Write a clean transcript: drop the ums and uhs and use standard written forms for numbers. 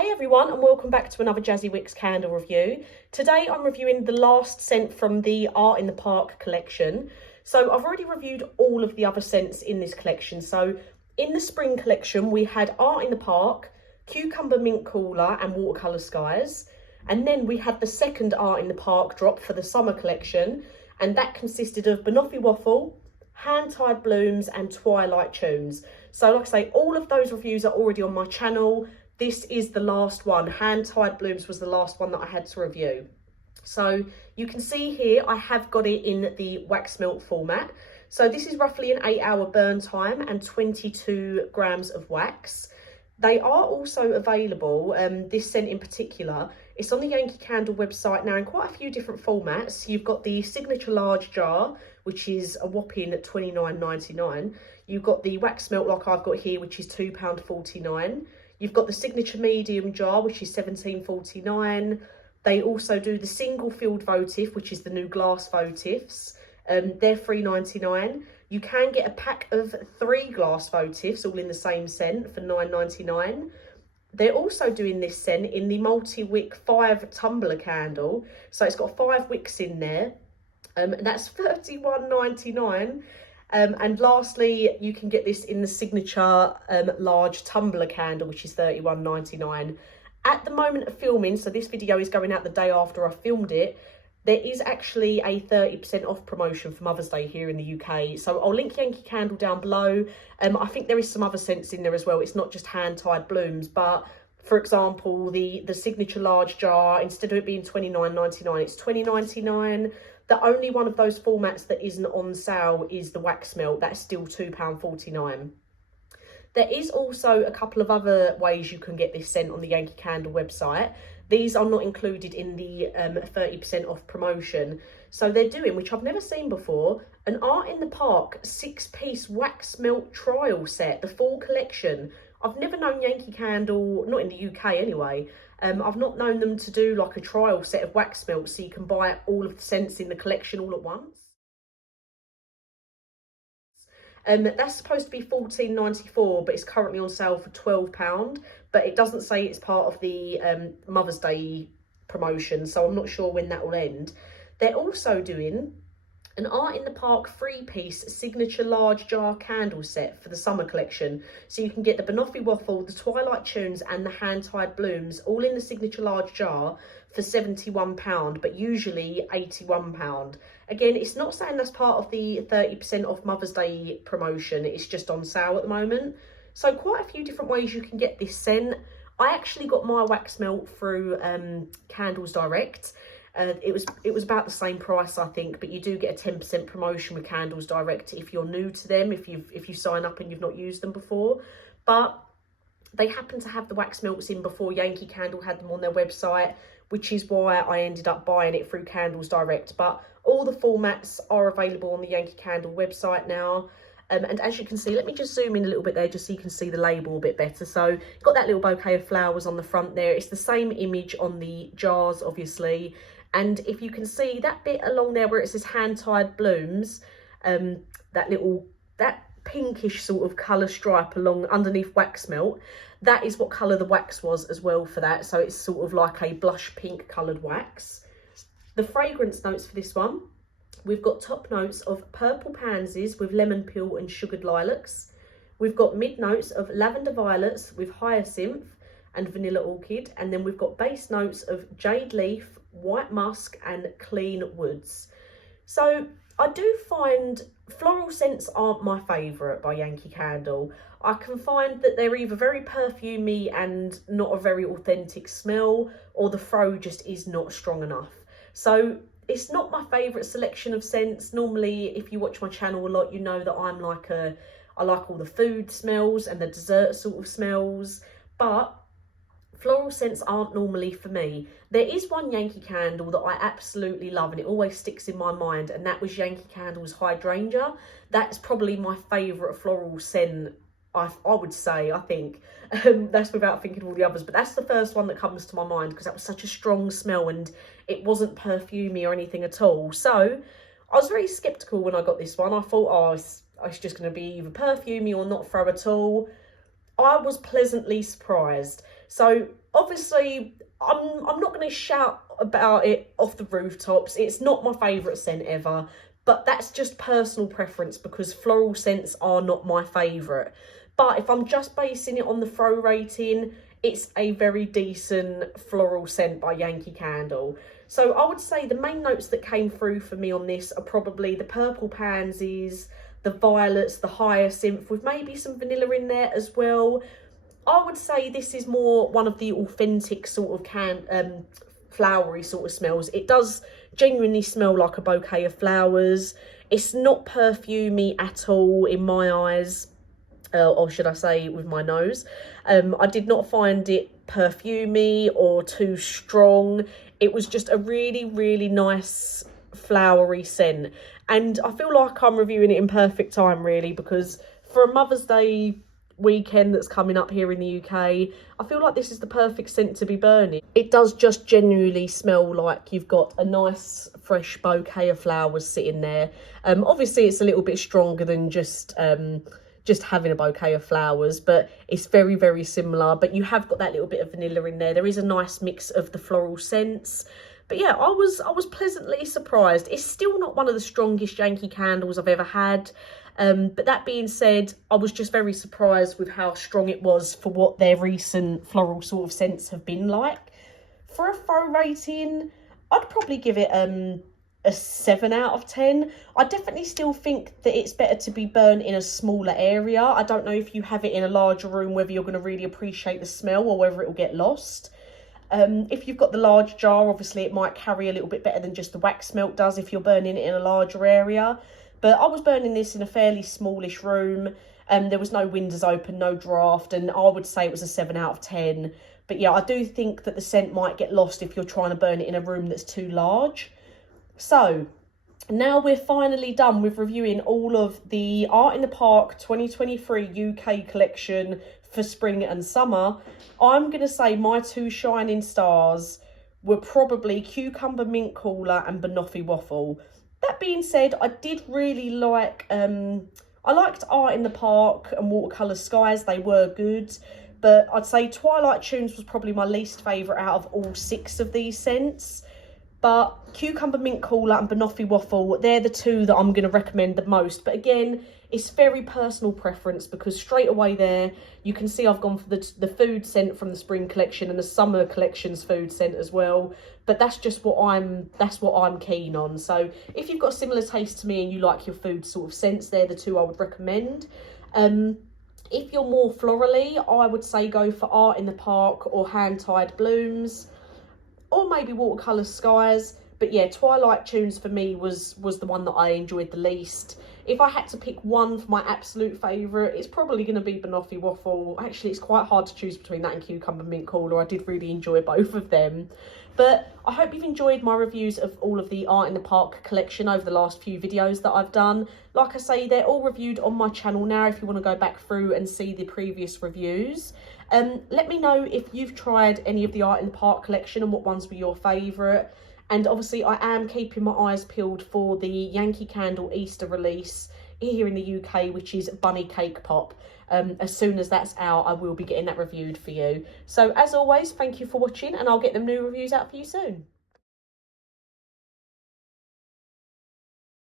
Hey everyone, and welcome back to another Jazzy Wicks candle review. Today I'm reviewing the last scent from the Art in the Park collection. So I've already reviewed all of the other scents in this collection. So in the spring collection we had Art in the Park, Cucumber Mint Cooler and Watercolour Skies. And then we had the second Art in the Park drop for the summer collection, and that consisted of Banoffee Waffle, Hand Tied Blooms and Twilight Tunes. So like I say, all of those reviews are already on my channel. This is the last one. Hand Tied Blooms was the last one that I had to review. So you can see here, I have got it in the wax melt format. So this is roughly an 8-hour burn time and 22 grams of wax. They are also available, this scent in particular, it's on the Yankee Candle website now in quite a few different formats. You've got the signature large jar, which is a whopping £29.99. You've got the wax melt like I've got here, which is £2.49. You've got the signature medium jar, which is £17.49. They also do the single filled votive, which is the new glass votives. They're £3.99. You can get a pack of 3 glass votives, all in the same scent, for £9.99. They're also doing this scent in the multi-wick 5 tumbler candle. So it's got 5 wicks in there. And that's £31.99. And lastly, you can get this in the signature large tumbler candle, which is £31.99. At the moment of filming, so this video is going out the day after I filmed it, there is actually a 30% off promotion for Mother's Day here in the UK. So I'll link Yankee Candle down below. I think there is some other scents in there as well. It's not just Hand Tied Blooms, but for example, the signature large jar, instead of it being £29.99, it's £20.99. The only one of those formats that isn't on sale is the wax melt. That's still £2.49. There is also a couple of other ways you can get this scent on the Yankee Candle website. These are not included in the 30% off promotion. So they're doing, which I've never seen before, an Art in the Park 6-piece wax melt trial set, the full collection. I've never known Yankee Candle, not in the UK anyway, I've not known them to do like a trial set of wax melts so you can buy all of the scents in the collection all at once. That's supposed to be £14.94, but it's currently on sale for £12. But it doesn't say it's part of the Mother's Day promotion, so I'm not sure when that will end. They're also doing an Art in the Park 3-piece signature large jar candle set for the summer collection. So you can get the Banoffee Waffle, the Twilight Tunes and the Hand Tied Blooms all in the signature large jar for £71, but usually £81. Again, it's not saying that's part of the 30% off Mother's Day promotion. It's just on sale at the moment. So quite a few different ways you can get this scent. I actually got my wax melt through Candles Direct. It was about the same price, I think, but you do get a 10% promotion with Candles Direct if you're new to them, if you sign up and you've not used them before. But they happen to have the wax melts in before Yankee Candle had them on their website, which is why I ended up buying it through Candles Direct. But all the formats are available on the Yankee Candle website now. And as you can see, let me just zoom in a little bit there just so you can see the label a bit better. So you've got that little bouquet of flowers on the front there. It's the same image on the jars, obviously. And if you can see that bit along there where it says Hand Tied Blooms, that pinkish sort of colour stripe along underneath wax melt, that is what colour the wax was as well for that. So it's sort of like a blush pink coloured wax. The fragrance notes for this one, we've got top notes of purple pansies with lemon peel and sugared lilacs. We've got mid notes of lavender violets with hyacinth and vanilla orchid. And then we've got base notes of jade leaf, white musk and clean woods. So I do find floral scents aren't my favourite by Yankee Candle. I can find that they're either very perfumey and not a very authentic smell, or the throw just is not strong enough. So it's not my favourite selection of scents. Normally, if you watch my channel a lot, you know that I like all the food smells and the dessert sort of smells, but floral scents aren't normally for me. There is one Yankee Candle that I absolutely love and it always sticks in my mind, and that was Yankee Candle's Hydrangea. That's probably my favourite floral scent, I would say, I think. That's without thinking of all the others, but that's the first one that comes to my mind because that was such a strong smell and it wasn't perfumey or anything at all. So I was very sceptical when I got this one. I thought, oh, it's just going to be either perfumey or not throw at all. I was pleasantly surprised. So obviously, I'm not going to shout about it off the rooftops. It's not my favourite scent ever, but that's just personal preference because floral scents are not my favourite. But if I'm just basing it on the throw rating, it's a very decent floral scent by Yankee Candle. So I would say the main notes that came through for me on this are probably the purple pansies, the violets, the hyacinth, with maybe some vanilla in there as well. I would say this is more one of the authentic sort of flowery sort of smells. It does genuinely smell like a bouquet of flowers. It's not perfumey at all in my eyes. Or should I say with my nose. I did not find it perfumey or too strong. It was just a really, really nice flowery scent. And I feel like I'm reviewing it in perfect time, really, because for a Mother's Day weekend that's coming up here in the UK, I feel like this is the perfect scent to be burning. It does just genuinely smell like you've got a nice fresh bouquet of flowers sitting there. Obviously it's a little bit stronger than just having a bouquet of flowers, but it's very, very similar. But you have got that little bit of vanilla in there. There is a nice mix of the floral scents. But yeah, I was pleasantly surprised. It's still not one of the strongest Yankee candles I've ever had. But that being said, I was just very surprised with how strong it was for what their recent floral sort of scents have been like. For a throw rating, I'd probably give it a 7 out of 10. I definitely still think that it's better to be burnt in a smaller area. I don't know if you have it in a larger room, whether you're going to really appreciate the smell or whether it will get lost. If you've got the large jar, obviously it might carry a little bit better than just the wax melt does if you're burning it in a larger area. But I was burning this in a fairly smallish room. There was no windows open, no draft, and I would say it was a 7 out of 10. But yeah, I do think that the scent might get lost if you're trying to burn it in a room that's too large. So now we're finally done with reviewing all of the Art in the Park 2023 UK collection for spring and summer. I'm going to say my two shining stars were probably Cucumber Mint Cooler and Banoffee Waffle. That being said, I did really like, I liked Art in the Park and Watercolour Skies. They were good. But I'd say Twilight Tunes was probably my least favourite out of all 6 of these scents. But Cucumber Mint Cooler and Banoffee Waffle, they're the two that I'm going to recommend the most. But again, it's very personal preference because straight away there, you can see I've gone for the food scent from the spring collection and the summer collection's food scent as well. But that's just what I'm keen on. So if you've got a similar taste to me and you like your food sort of scents, they're the two I would recommend. If you're more florally, I would say go for Art in the Park or Hand Tied Blooms, or maybe Watercolour Skies. But yeah, Twilight Tunes for me was the one that I enjoyed the least. If I had to pick one for my absolute favourite, it's probably going to be Banoffee Waffle. Actually, it's quite hard to choose between that and Cucumber Mint Cooler. I did really enjoy both of them. But I hope you've enjoyed my reviews of all of the Art in the Park collection over the last few videos that I've done. Like I say, they're all reviewed on my channel now if you want to go back through and see the previous reviews. Let me know if you've tried any of the Art in the Park collection and what ones were your favourite. And obviously I am keeping my eyes peeled for the Yankee Candle Easter release here in the UK, which is Bunny Cake Pop. As soon as that's out, I will be getting that reviewed for you. So as always, thank you for watching and I'll get them new reviews out for you soon.